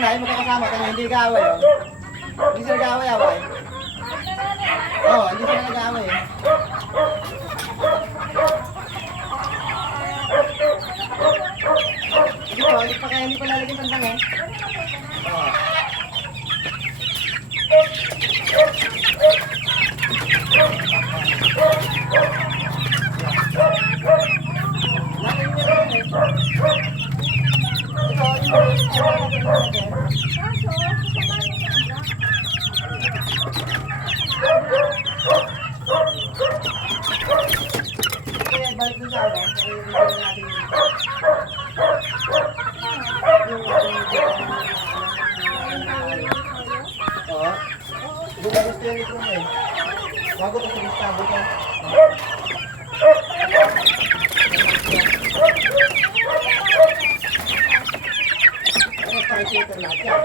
nanay, magkakasama tayo, hindi nag-aaway, oh. Hindi sila nag-aaway-away. Oo, hindi sila nag-aaway, eh. Ito, hindi pa lalagyan tandang, eh. Oo. Balik dun sa akin, kasi hindi natin oo. Gusto yan ito mo eh. Bago ito sa listabo ko. Ano pa ito lahat yan?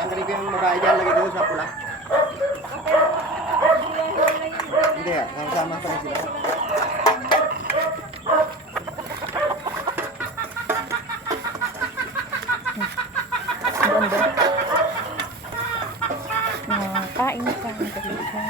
Tanggalin ko yung mabaya dyan, lagay dito sa pula. Hindi ah, sama pa rin sila. Ganda. Kain ka ng galit na.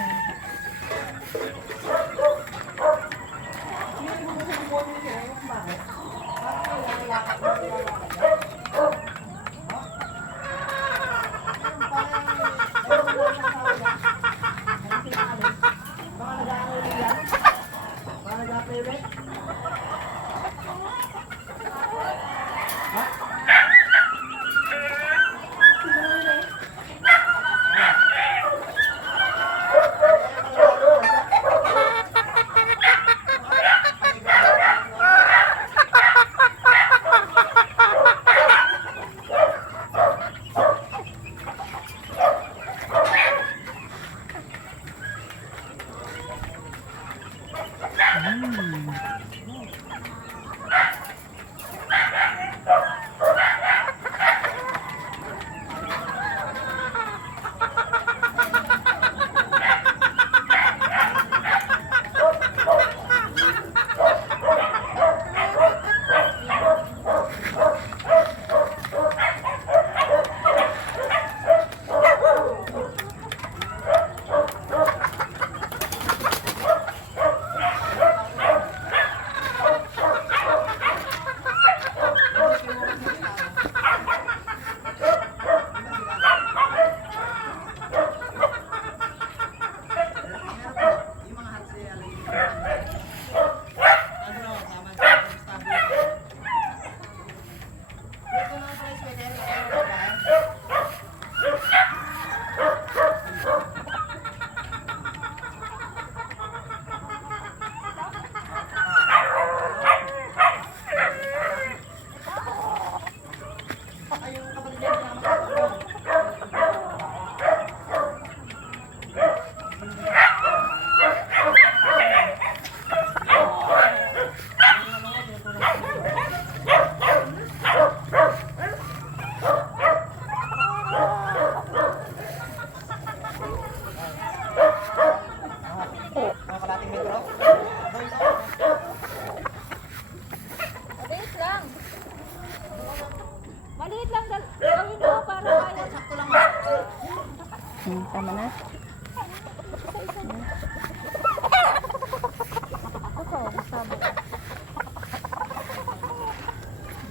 Tama na.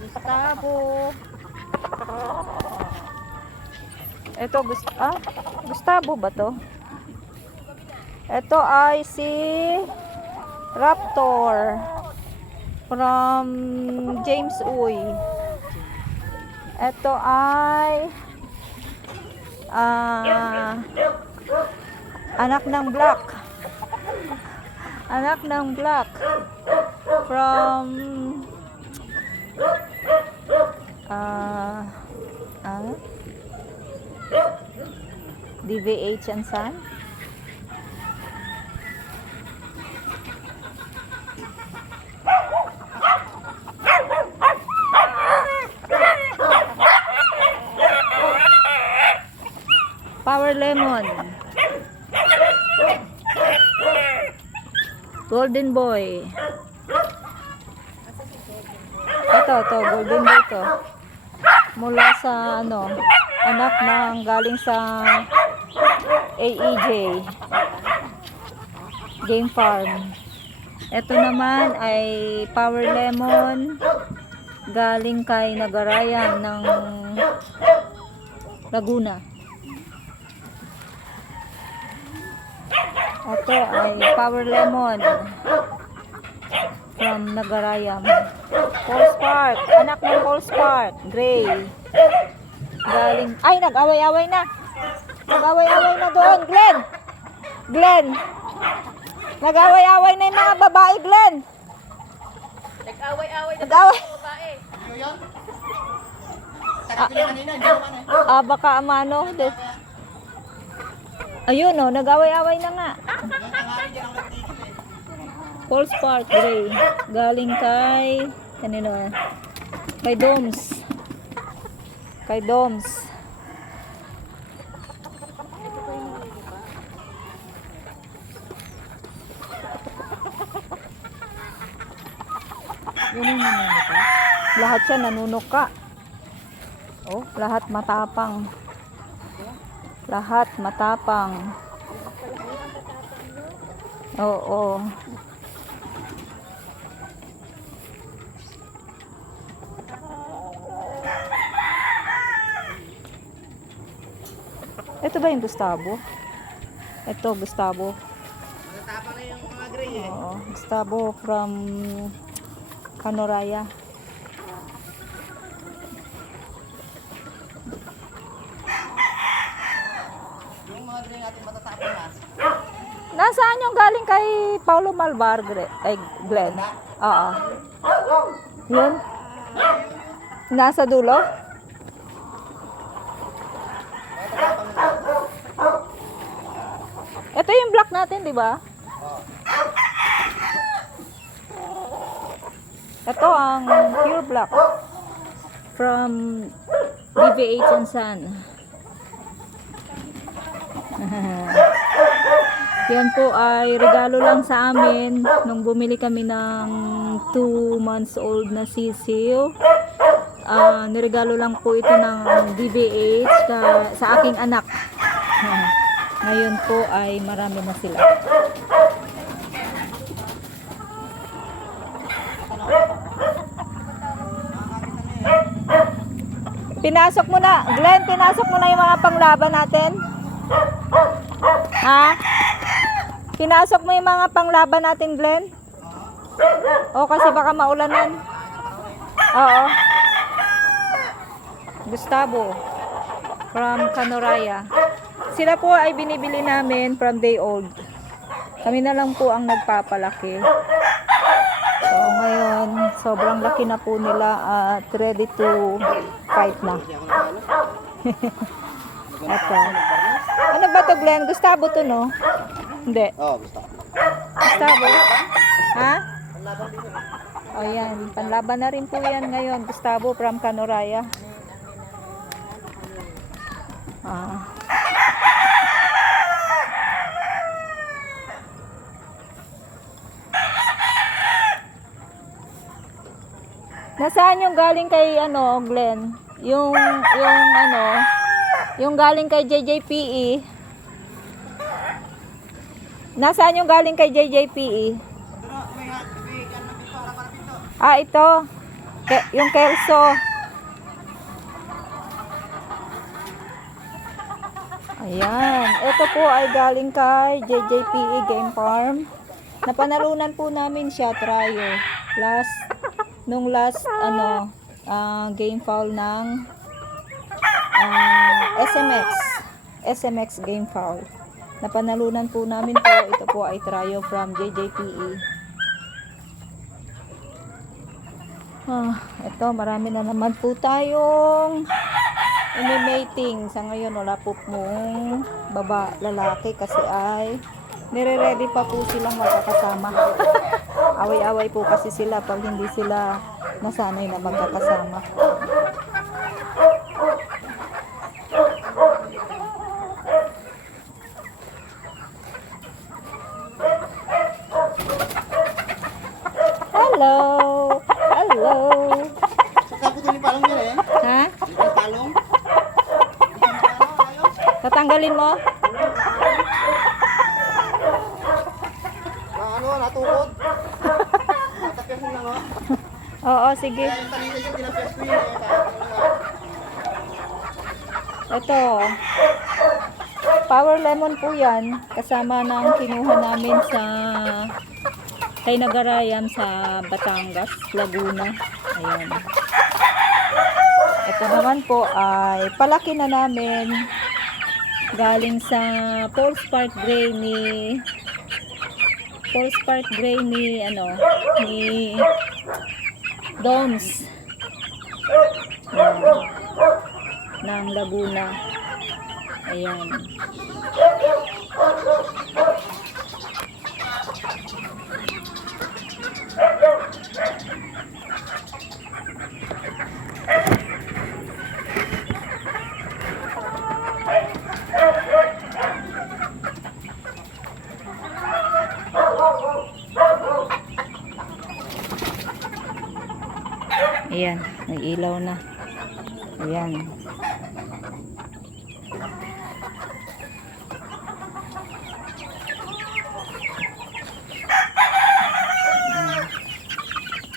Gustavo. Ito, Gustavo ba to? Ito ay si Raptor from James Uy. Ito ay Ah, anak ng black. Anak ng black. From ano? DVH and Son. Power Lemon. Golden Boy. Ito, Golden Boy to. Mula sa ano, anak ng galing sa AEJ Game Farm. Ito naman ay Power Lemon galing kay Nagarayan ng Laguna. Ito ay Power Lemon from Nagarayam. Paul Spark, anak ng Paul Spark, gray. Galing, ay nag-away-away na. Nag-away-away na doon, Glenn. Glenn. Nag-away-away na yung mga babae, Glenn. Nag-away-away na Nag-away. mga babae. Ano yun? Takot ko na kanina, hindi naman eh. Baka amano. Ayun oh, nag-away-away na nga. Yung tanghali dyan ang nagtigil eh. Paul Spark, gray. Galing kay, kanino kay Doms. Kay Doms. Lahat siya nanunuka. Oh, lahat matapang. Lahat matapang. Oo. Ito ba yung Gustavo? Ito, Gustavo. Matatapang na yung mga gray eh. Oo, Gustavo from Canoraya. Yung mga gray natin matatapang na. Nasaan yung galing kay Paulo Malvar, kay Glenn? Oo. Yun? Nasa dulo? Matatapang na. Ito yung black natin, di ba? Ito ang pure black from DVH and Son. Yan po ay regalo lang sa amin nung bumili kami ng 2 months old na sisiw. Niregalo lang po ito ng DVH sa aking anak. Ngayon po ay marami na sila. Pinasok mo na, Glenn, pinasok mo na yung mga panglaban natin. Ha? Pinasok mo yung mga panglaban natin, Glenn? O, kasi baka maulanan. Oo. Gustavo from Canoraya. Sila po ay binibili namin from day old. Kami na lang po ang nagpapalaki. So ngayon, sobrang laki na po nila at ready to fight na. Ito. Ano ba to, Glenn? Gustavo to, no? Hindi. Oo, gusto. Gustavo? Ha? O yan, panlaban na rin po yan ngayon. Gustavo from Canoraya. Nasaan yung galing kay ano, Glenn? Yung ano, yung galing kay JJPE. Nasaan yung galing kay JJPE? Ito. Yung Kelso. Ayan. Ito po ay galing kay JJPE Game Farm. Napanalunan po namin siya, tryo. Nung last game foul ng SMX. SMX Game Foul. Napanalunan po namin po. Ito po ay trio from JJPE. Ito, marami na naman po tayong mating. Sa ngayon, wala po pong lalaki kasi ay nire-ready pa po silang magkakasama. Away-away po kasi sila pag hindi sila nasanay na magkakasama. Hello! Hello! Kaputulin pa lang yun eh. Ha? Ang talong. Tatanggalin mo? Ano, natukod. Natapos mo lang oh. Oo, sige. Kaya yung kanina yung tinapos ko yun eh. Ito. Power lemon po yan. Kasama ng kinuha namin sa kay Nagarayan sa Batangas, Laguna. Ayan. Ito naman po ay palaki na namin. Galing sa False Park Gray ni Doms. Ayan. Ng Laguna. Ayan. Ayan, may ilaw na. Ayan.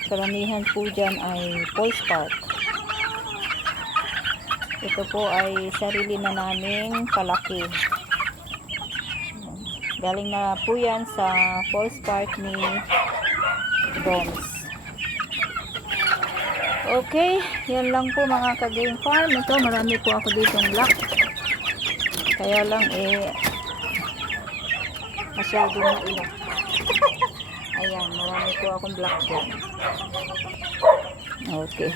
Karamihan po dyan ay False Park. Ito po ay sarili na naming palaki. Galing na po yan sa False Park ni Doms. Okay, yan lang po mga ka-game farm. Ito, marami po ako ditong black. Kaya lang masyadong maiyak. Ayan, marami po akong black dyan. Okay.